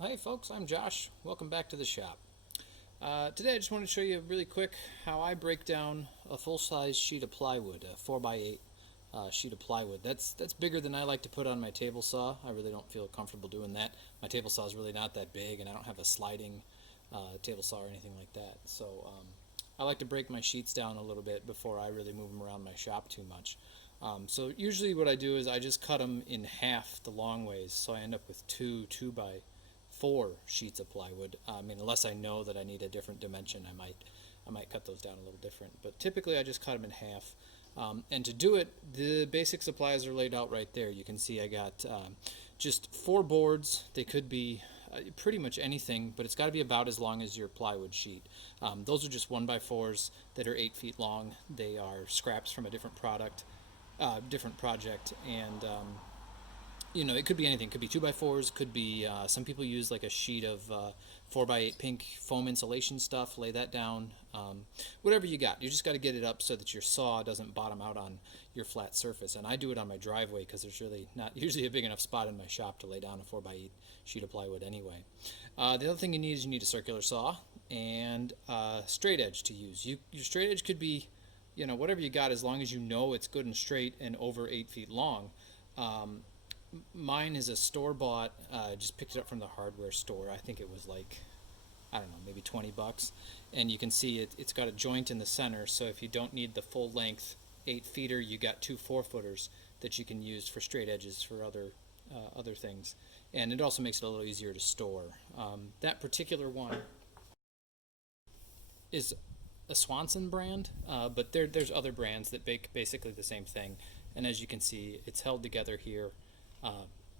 Hi folks, I'm Josh. Welcome back to the shop. Today I just wanted to show you really quick how I break down a full-size sheet of plywood, a 4x8 sheet of plywood. That's bigger than I like to put on my table saw. I really don't feel comfortable doing that. My table saw is really not that big, and I don't have a sliding table saw or anything like that. So I like to break my sheets down a little bit before I really move them around my shop too much. So usually what I do is I just cut them in half the long ways, so I end up with two by four sheets of plywood. I mean, unless I know that I need a different dimension, I might cut those down a little different. But typically, I just cut them in half. And to do it, the basic supplies are laid out right there. You can see I got just four boards. They could be pretty much anything, but it's got to be about as long as your plywood sheet. Those are just 1x4s that are 8 feet long. They are scraps from a different different project, and it could be anything. It could be 2x4s. Could be some people use like a sheet of 4x8 pink foam insulation stuff. Lay that down. Whatever you got. You just got to get it up so that your saw doesn't bottom out on your flat surface. And I do it on my driveway because there's really not usually a big enough spot in my shop to lay down a 4x8 sheet of plywood anyway. The other thing you need is you need a circular saw and straight edge to use. Your straight edge could be, whatever you got, as long as you know it's good and straight and over 8 feet long. Mine is a store-bought. Just picked it up from the hardware store. I think it was like, I don't know, maybe 20 bucks. And you can see it's got a joint in the center, so if you don't need the full length 8-feeder, you got two 4-footers that you can use for straight edges for other things. And it also makes it a little easier to store. That particular one is a Swanson brand, but there's other brands that bake basically the same thing. And as you can see, it's held together here.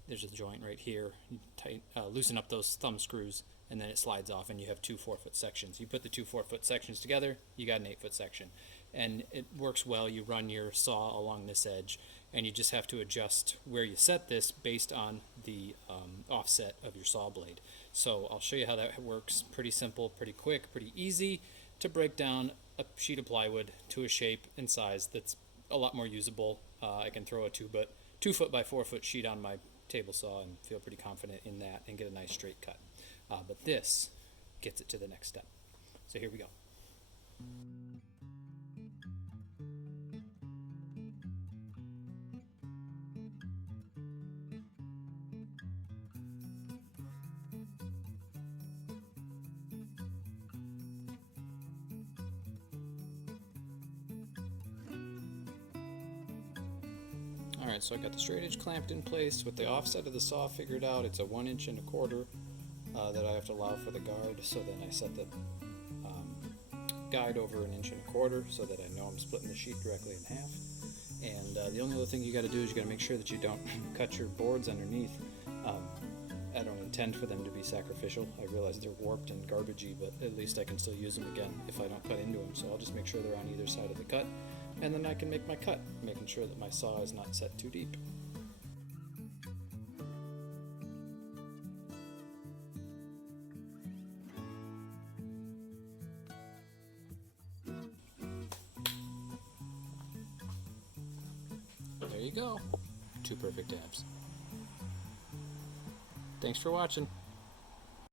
There's a joint right here. You loosen up those thumb screws, and then it slides off, and you have two 4-foot sections. You put the two 4-foot sections together, you got an 8-foot section, and it works well. You run your saw along this edge, and you just have to adjust where you set this based on the offset of your saw blade. So I'll show you how that works. Pretty simple, pretty quick, pretty easy to break down a sheet of plywood to a shape and size that's a lot more usable. I can throw a 2-foot by 4-foot sheet on my table saw and feel pretty confident in that and get a nice straight cut. But this gets it to the next step. So here we go. Alright, so I got the straight edge clamped in place with the offset of the saw figured out. It's a 1.25 inches that I have to allow for the guard, so then I set the guide over 1.25 inches so that I know I'm splitting the sheet directly in half. And the only other thing you got to do is you got to make sure that you don't cut your boards underneath. I don't intend for them to be sacrificial. I realize they're warped and garbagey, but at least I can still use them again if I don't cut into them. So I'll just make sure they're on either side of the cut, and then I can make my cut, making sure that my saw is not set too deep. There you go. Two perfect tabs. Thanks for watching.